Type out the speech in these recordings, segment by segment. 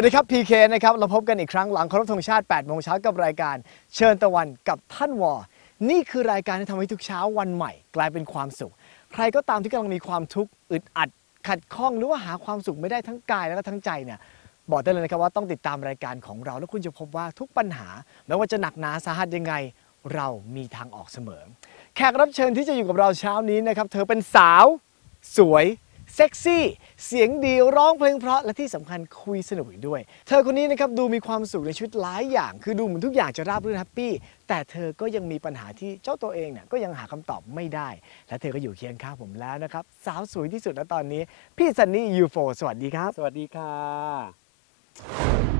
วัสดีครับ PK นะครับ เราพบกันอีกครั้งหลังเคารพธงชาติ 8 โมงเช้ากับรายการ เชิญตะวันกับท่านวอ นี่คือรายการที่ทำให้ทุกเช้าวันใหม่ กลายเป็นความสุข ใครก็ตามที่กำลังมีความทุกข์อึดอัด ขัดข้องหรือว่าหาความสุขไม่ได้ทั้งกายและก็ทั้งใจเนี่ยบอกได้เลยนะครับว่าต้องติดตามรายการของเรา แล้วคุณจะพบว่าทุกปัญหาไม่ว่าจะหนักหนาสาหัสยังไง เรามีทางออกเสมอ แขกรับเชิญที่จะอยู่กับเราเช้านี้นะครับเธอเป็นสาว สวย เซ็กซี่ เสียงดีร้องเพลงเพราะและที่สำคัญคุยสนุกอีกด้วย เธอคนนี้นะครับดูมีความสุขในชีวิตหลายอย่าง คือดูเหมือนทุกอย่างจะราบรื่นแฮปปี้ แต่เธอก็ยังมีปัญหาที่เจ้าตัวเองเนี่ยก็ยังหาคำตอบไม่ได้ และเธอก็อยู่เคียงข้างผมแล้วนะครับ สาวสวยที่สุดณตอนนี้ พี่ซันนี่ยูโฟสวัสดีครับ สวัสดีค่ะ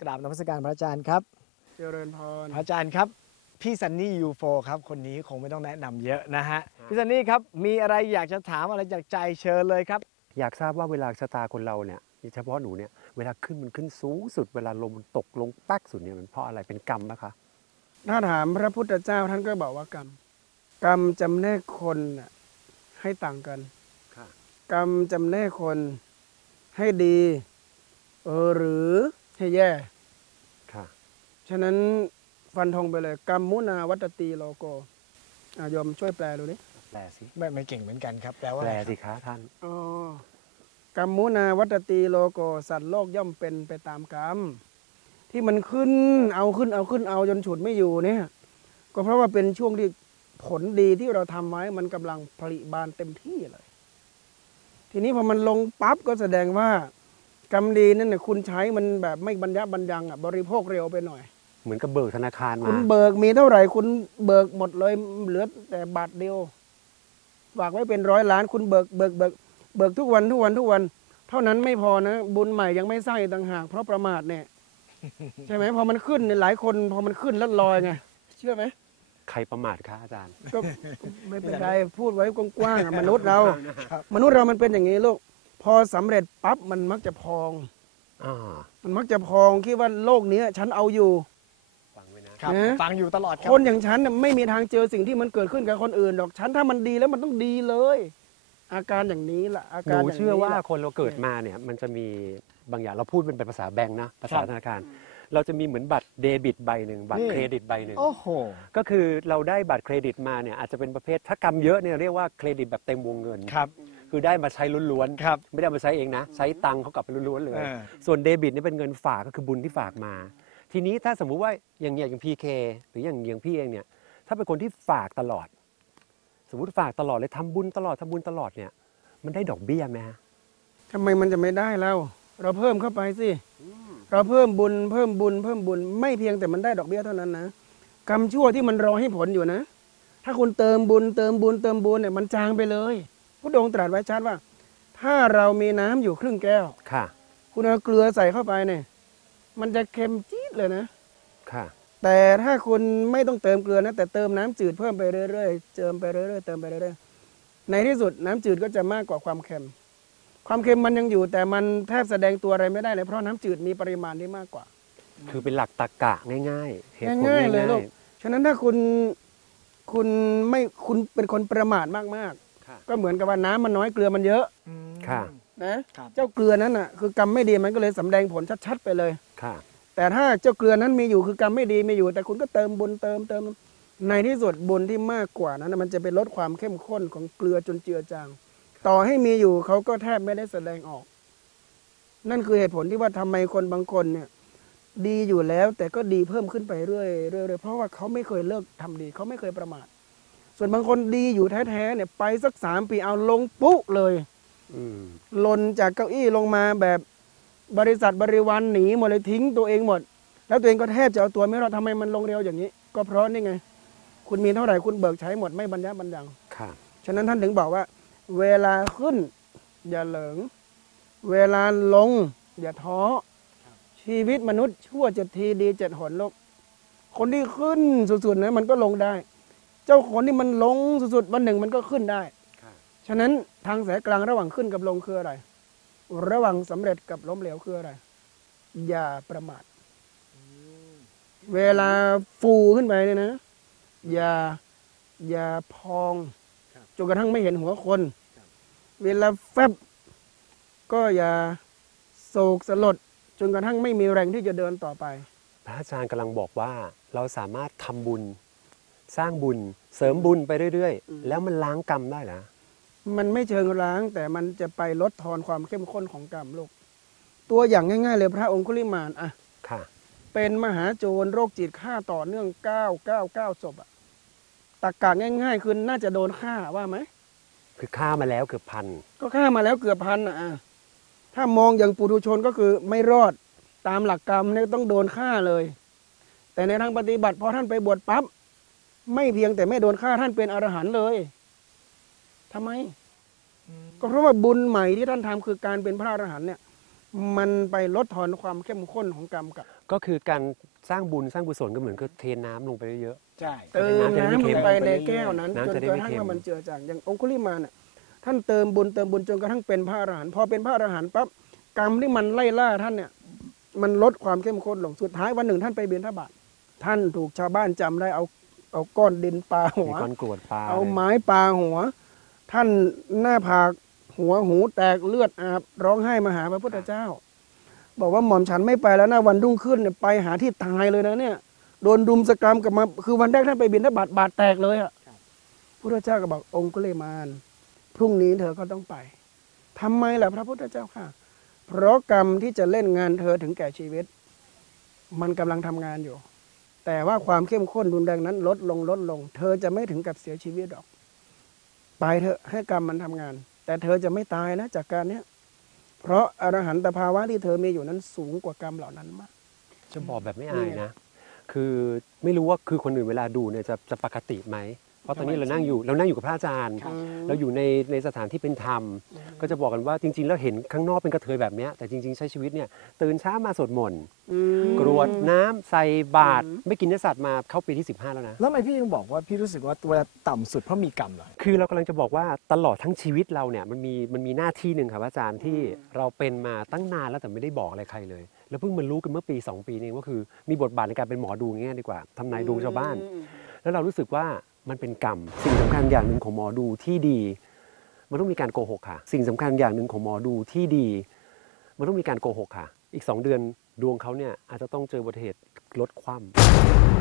กราบนมัสการพระอาจารย์ครับ เจริญพร พระอาจารย์ครับ พี่ซันนี่ยูโฟครับ คนนี้คงไม่ต้องแนะนำเยอะนะฮะ พี่ซันนี่ครับ มีอะไรอยากจะถามอะไรจากใจเชิญเลยครับ อยากทราบว่าเวลาชะตาคนเราเนี่ยเฉพาะหนูเนี่ย เวลาขึ้นมันขึ้นสูงสุด เวลาลมมันตกลงแป๊กสุดเนี่ยมันเพราะอะไร เป็นกรรมนะคะ ถ้าถามพระพุทธเจ้าท่านก็บอกว่ากรรม กรรมจำแนกคนน่ะให้ต่างกันค่ะกรรมจำแนกคนให้ดี เออหรือ ให้แย่ ค่ะ ฉะนั้นฟันธงไปเลยกรรมมุนาวัตตีโลโกอะโยมช่วยแปลดูดิแปลสิไม่ไม่เก่งเหมือนกันครับแปลว่าแปลอะไรครับสิคะท่านอ๋อกรรมมุนาวัตตีโลโกสัตว์โลกย่อมเป็นไปตามกรรมที่มันขึ้นเอาขึ้นเอาขึ้นเอาจนฉุดไม่อยู่เนี่ย ก็เพราะว่าเป็นช่วงที่ผลดีที่เราทำไว้มันกำลังผลิบานเต็มที่เลย ทีนี้พอมันลงปั๊บก็แสดงว่า กรรมดีนั่นน่ะคุณใช้มันแบบไม่บรรยะบรรยังอะบริโภคเร็วไปหน่อย เหมือนกับเบิกธนาคารคุมาณเบิกมีเท่าไหร่คุณเบิกหมดเลยเหลือแต่บาทเดียวฝากไว้เป็นร้อยล้านคุณเบิกเบิกเบิกเบิกทุกวันทุกวันทุกวัน เท่านั้นไม่พอนะ บุญใหม่ยังไม่สร้างอีกต่างหากเพราะประมาทเนี่ย ใช่ไหมพอมันขึ้นเนี่ยหลายคนพอมันขึ้นแล้วลอยไงเชื่อไหมใครประมาทคะอาจารย์ ก็ ไม่เป็นไรพูดไว้กว้างๆอะมนุษย์เรา มนุษย์เรามันเป็นอย่างนี้ลูกพ อสำเร็จปั๊บมันมักจะพองอ่ามันมักจะพองคิดว่าโลกเนี้ยฉันเอาอยู่ฟังไว้นะครับนะฟังอยู่ตลอดครับคนอย่างฉันน่ะไม่มีทางเจอสิ่งที่มันเกิดขึ้นกับคนอื่นหรอกฉันถ้ามันดีแล้วมันต้องดีเลย อาการอย่างนี้ล่ะอาหการนูอย่างนี้เชื่อว่าล่ะคนเราเกิดมาเนี่ย มันจะมีบางอย่างเราพูดเป็นภาษาแบงค์นะภาษาธนาคารเราจะมีเหมือนบัตรเดบิตใบหนึ่งบัตนี่รเครดิตใบหนึ่งโอ้โหก็คือเราได้บัตรเครดิตมาเนี่ยอาจจะเป็นประเภทถ้ากรรมเยอะเนี่ยเรียกว่าเครดิตแบบเต็มวงเงินครับ คือได้มาใช้ล้วนครับๆไม่ได้เอามาใช้เองนะ ใช้ตังค์เขากลับไปล้วนๆเลย เออ ส่วนเดบิตนี่เป็นเงินฝากก็คือบุญที่ฝากมา ทีนี้ถ้าสมมุติว่าอย่างอย่างอย่างพีเคหรืออย่างอย่างพี่เองเนี่ย ถ้าเป็นคนที่ฝากตลอด สมมติฝากตลอดเลยทำบุญตลอดทำบุญตลอดเนี่ย มันได้ดอกเบี้ยไหมฮะทำไมมันจะไม่ได้เรา เราเพิ่มเข้าไปสิ เราเพิ่มบุญเพิ่มบุญเพิ่มบุญไม่เพียงแต่มันได้ดอกเบี้ยเท่านั้นนะกรรมชั่วที่มันรอให้ผลอยู่นะ ถ้าคุณเติมบุญเติมบุญเติมบุญเนี่ยมันจางไปเลย พระองค์ตรัสไว้ชัดว่า ถ้าเรามีน้ำอยู่ครึ่งแก้ว ค่ะ คุณเอาเกลือใส่เข้าไปเนี่ย มันจะเค็มจี๊ดเลยนะ ค่ะ แต่ถ้าคุณไม่ต้องเติมเกลือนะ แต่เติมน้ำจืดเพิ่มไปเรื่อยๆ เติมไปเรื่อยๆ เติมไปเรื่อยๆ ในที่สุดน้ำจืดก็จะมากกว่าความเค็ม ความเค็มมันยังอยู่ แต่มันแทบแสดงตัวอะไรไม่ได้เลย เพราะน้ำจืดมีปริมาณที่มากกว่า คือเป็นหลักตรรกะง่ายๆ เหตุผลง่ายๆเลยง่ายลูก ฉะนั้นถ้าคุณคุณไม่คุณเป็นคนประมาทมากๆค่ะๆ ก็เหมือนกับว่าน้ำมันน้อยเกลือมันเยอะอืมค่ะนะครับเจ้าเกลือนั้นน่ะคือกรรมไม่ดีมันก็เลยสำแดงผลชัดๆไปเลยค่ะ แต่ถ้าเจ้าเกลือนั้นมีอยู่คือกรรมไม่ดีมีอยู่ แต่คุณก็เติมบุญเติมเติม ในที่สุดบุญที่มากกว่านั้นนะมันจะไปลดความเข้มข้นของเกลือจนเจือจาง ต่อให้มีอยู่เขาก็แทบไม่ได้แสดงออก นั่นคือเหตุผลที่ว่าทำไมคนบางคนเนี่ยดีอยู่แล้วแต่ก็ดีเพิ่มขึ้นไปเรื่อยๆเรื่อยๆเพราะว่าเขาไม่เคยเลิกทำดี เขาไม่เคยประมาท ส่วนบางคนดีอยู่แท้ๆเนี่ยไปสักสามปีเอาลงปุ๊เลยอืมหล่นจากเก้าอี้ลงมาแบบบริษัทบริวารหนีหมดเลยทิ้งตัวเองหมด แล้วตัวเองก็แทบจะเอาตัวไม่รอดทำไมมันลงเร็วอย่างนี้ ก็เพราะนี่ไง คุณมีเท่าไหร่คุณเบิกใช้หมดไม่บรรยะบรรยังค่ะฉะนั้นท่านถึงบอกว่า เวลาขึ้น อย่าเหลิง เวลาลง อย่าท้อชีวิตมนุษย์ชั่วเจ็ดทีดีเจ็ดหนโลกคนที่ขึ้นสุดๆนะมันก็ลงได้ เจ้าคนที่มันลงสุดๆวันหนึ่งมันก็ขึ้นได้ ฉะนั้นทางสายกลางระหว่างขึ้นกับลงคืออะไร ระหว่างสำเร็จกับล้มเหลวคืออะไร อย่าประมาท เวลาฟูขึ้นไปเนี่ยนะ อย่าอย่าพองจนกระทั่งไม่เห็นหัวคน เวลาแฟบก็อย่าโศกสลดจนกระทั่งไม่มีแรงที่จะเดินต่อไป พระอาจารย์กำลังบอกว่าเราสามารถทำบุญ สร้างบุญเสริมบุญไปเรื่อยอืมๆแล้วมันล้างกรรมได้เหรอมันไม่เชิงล้าง แต่มันจะไปลดทอนความเข้มข้นของกรรมลูกตัวอย่างง่ายๆ เลยพระองคุลิมานอะค่ะ เป็นมหาโจรโรคจิตฆ่าต่อเนื่องเก้าเก้าเก้าศพอะตักกะง่าย ๆ คือน่าจะโดนฆ่าว่าไหมคือฆ่ามาแล้วเกือบพันก็ฆ่ามาแล้วเกือบพันอะอะถ้ามองอย่างปุถุชนก็คือไม่รอดตามหลักกรรมเนี่ยต้องโดนฆ่าเลย แต่ในทางปฏิบัติพอท่านไปบวชปั๊บ ไม่เพียงแต่ไม่โดนฆ่าท่านเป็นอรหันต์เลยทำไม ก็เพราะว่าบุญใหม่ที่ท่านทำคือการเป็นพระอรหันต์เนี่ย มันไปลดทอนความเข้มข้นของกรรมกับก็คือการสร้างบุญสร้างกุศลก็เหมือนกับเทน้ำลงไปเยอะใช่เติมน้ำจะได้น้ำไม่ลเค็งมไปในแก้วนั้นน้ำจนจะได้กไม่ระทั่งเค็มว่ามันเจือจางอย่างองคุลิมานน่ะท่านเติมบุญเติมบุญจนกระทั่งเป็นพระอรหันต์พอเป็นพระอรหันต์ปั๊บกรรมที่มันไล่ล่าท่านเนี่ย มันลดความเข้มข้นลงสุดท้ายวันหนึ่งท่านไปเบียนทบาทท่านถูกชาวบ้านจำได้เอา เอาก้อนดินปาๆหัมีว ก้อนกรวดปลาเอาลยไม้ปาหัว ท่านหน้าผากหัวหูแตกเลือดอาบร้องไห้มาหาพระพุทธเจ้า บอกว่าหม่อมฉันไม่ไปแล้วนะวันรุ่งขึ้นเนี่ยไปหาที่ตายเลยนะเนี่ย โดนดุมสกรรมกลับมาคือวันแรกท่านไปบินทบาทบาดแตกเลยอะพุทธเจ้าก็บอกองค์กุเลมานพรุ่งนี้เธอก็ต้องไปทำไมล่ะพระพุทธเจ้าค่ะ เพราะกรรมที่จะเล่นงานเธอถึงแก่ชีวิต มันกำลังทำงานอยู่ แต่ว่าความเข้มข้นรุนแรงนั้นลดลงลดลง เธอจะไม่ถึงกับเสียชีวิตหรอก ไปเถอะให้กรรมมันทำงาน แต่เธอจะไม่ตายนะจากการเนี้ยเพราะอรหันตภาวะที่เธอมีอยู่นั้นสูงกว่ากรรมเหล่านั้นมาก จะบอกแบบไม่อายนี่ไงนะคือไม่รู้ว่าคือคนอื่นเวลาดูเนี่ยจะจะปกติไหม เพราะตอนนี้เรานั่งอยู่เรานั่งอยู่กับพระอาจารย์ เราอยู่ในในสถานที่เป็นธรรม ก็จะบอกกันว่าจริง ๆ แล้วเห็นข้างนอกเป็นกระเทยแบบเนี้ยแต่จริง ๆ ใช้ชีวิตเนี่ยตื่นเช้ามาสวดมนต์อืมกรวดน้ำใส่บาตรอืมไม่กินเนื้อสัตว์มาเข้าปีที่ 15 แล้วนะ แล้วทำไมพี่ยังบอกว่าพี่รู้สึกว่าตัวต่ำสุดเพราะมีกรรมเหรอคือเรากำลังจะบอกว่าตลอดทั้งชีวิตเราเนี่ยมันมีมันมีหน้าที่หนึ่งครับอาจารย์ที่เราเป็นมาตั้งนานแล้วแต่ไม่ได้บอกอะไรใครเลยแล้วเพิ่งมารู้กันเมื่อปี 2 ปีนี้ก็คือมีบทบาทในการเป็นหมอดูเงี้ยดีกว่าทำนายดวงชาวบ้าน แล้วเรารู้สึกว่า มันเป็นกรรม สิ่งสำคัญอย่างหนึ่งของหมอดูที่ดี มันต้องมีการโกหกค่ะ สิ่งสำคัญอย่างหนึ่งของหมอดูที่ดี มันต้องมีการโกหกค่ะ อีก 2 เดือนดวงเขาเนี่ยอาจจะต้องเจออุบัติเหตุรถคว่ำ